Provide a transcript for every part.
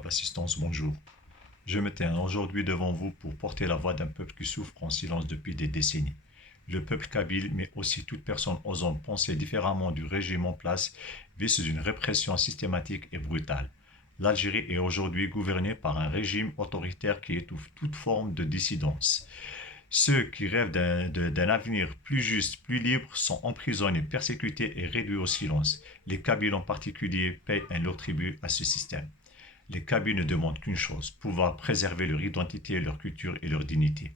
honorable assistance, bonjour. Je me tiens aujourd'hui devant vous pour porter la voix d'un peuple qui souffre en silence depuis des décennies. Le peuple kabyle, mais aussi toute personne osant penser différemment du régime en place, vit sous une répression systématique et brutale. L'Algérie est aujourd'hui gouvernée par un régime autoritaire qui étouffe toute forme de dissidence. Ceux qui rêvent d'un avenir plus juste, plus libre, sont emprisonnés, persécutés et réduits au silence. Les Kabyles en particulier payent un lourd tribut à ce système. Les Kabyles ne demandent qu'une chose, pouvoir préserver leur identité, leur culture et leur dignité,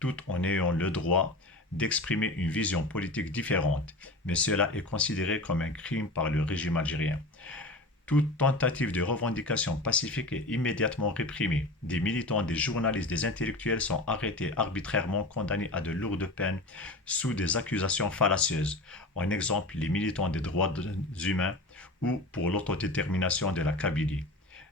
tout en ayant le droit d'exprimer une vision politique différente. Mais cela est considéré comme un crime par le régime algérien. Toute tentative de revendication pacifique est immédiatement réprimée. Des militants, des journalistes, des intellectuels sont arrêtés arbitrairement, condamnés à de lourdes peines sous des accusations fallacieuses. En exemple, les militants des droits humains ou pour l'autodétermination de la Kabylie.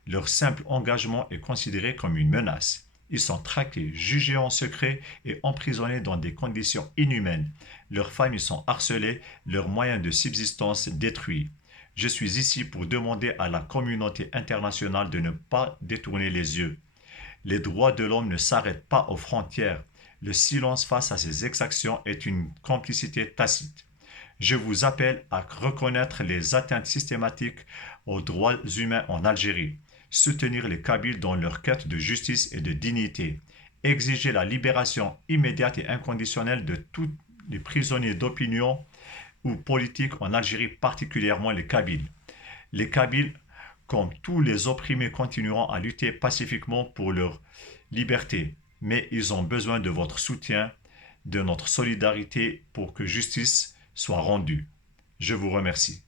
Leur simple engagement est considéré comme une menace. Ils sont traqués, jugés en secret et emprisonnés dans des conditions inhumaines. Leurs familles sont harcelées, leurs moyens de subsistance détruits. Je suis ici pour demander à la communauté internationale de ne pas détourner les yeux. Les droits de l'homme ne s'arrêtent pas aux frontières. Le silence face à ces exactions est une complicité tacite. Je vous appelle à reconnaître les atteintes systématiques aux droits humains en Algérie, soutenir les Kabyles dans leur quête de justice et de dignité, exiger la libération immédiate et inconditionnelle de tous les prisonniers d'opinion ou politiques en Algérie, particulièrement les Kabyles. Les Kabyles, comme tous les opprimés, continueront à lutter pacifiquement pour leur liberté, mais ils ont besoin de votre soutien, de notre solidarité pour que justice soit rendue. Je vous remercie.